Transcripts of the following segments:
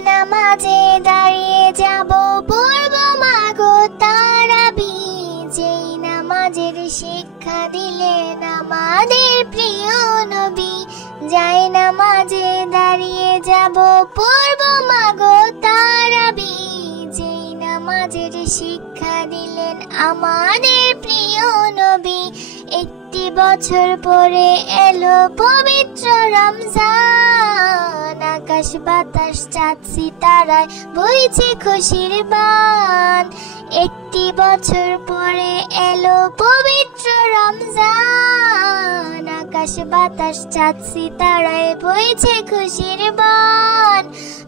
নামাজে দাঁড়িয়ে যাব পড়ব মাগো তারাবি। যেই নামাজের শিক্ষা দিলেন আমাদের প্রিয় নবী। যাই নামাজে দাঁড়িয়ে যাব পড়ব মাগো তারাবি। যেই নামাজের শিক্ষা দিলেন আমাদের প্রিয় নবী। একটি বছর পরে এলো পবিত্র রমজান। আকাশ বাতাস চাঁদ সিতারায় বইছে খুশির বান। একটি বছর পরে এলো পবিত্র রমজান। আকাশ বাতাস চাঁদ সিতারায় বইছে খুশির বান।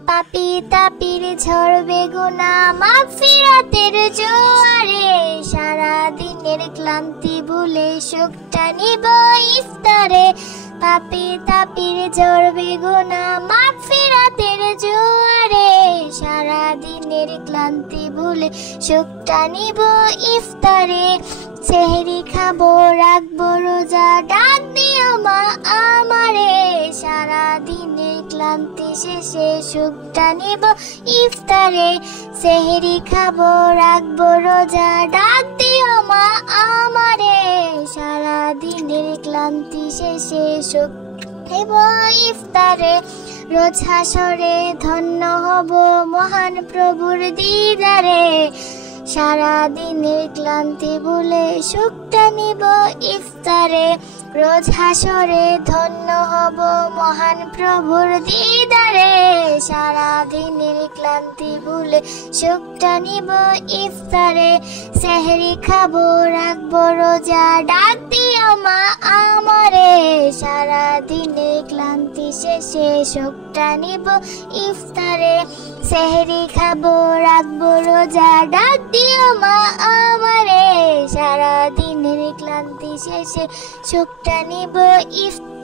পাপী তাপির ঝরবে গুনাহ মাগফিরাতের জোয়ারে। সারা দিনের ক্লান্তি ভুলে সুখটা নিব ইফতারে। পাপী তাপির ঝরবে গুনাহ মাগফিরাতের জোয়ারে। সারা দিনের ক্লান্তি ভুলে সুখটা নিব ইফতারে। সেহরি খাবো রাখবো রোজা ডাক দিও মা আমারে। সারা দিনের ক্লান্তি শেষে সুখটা নিব ইফতারে। সেহরি খাবো রাখবো রোজা ডাক দিও মা আমারে। সারা দিনের ক্লান্তি শেষে সুখ নিব ইফতারে। রোজ হাসরে ধন্য হব মহান প্রভুর দিদারে। সারা দিনের ক্লান্তি ভুলে সুখটা নিব ইফতারে। রোজ হাসরে ধন্য হব মহান প্রভুর দিদারে। সারা দিনের ক্লান্তি ভুলে সুখটা নিব ইফতারে। সেহরি খাবো রাখবো রোজা ডাক দিও মা আমারে। সারা দিনের ক্লান্তি শেষে সুখটা নিব ইফতারে। সেহরি খাবো রাখবো রোজা ডাক দিও মা আমারে। সারা দিনের ক্লান্তি শেষে সুখটা নিব ইফতারে।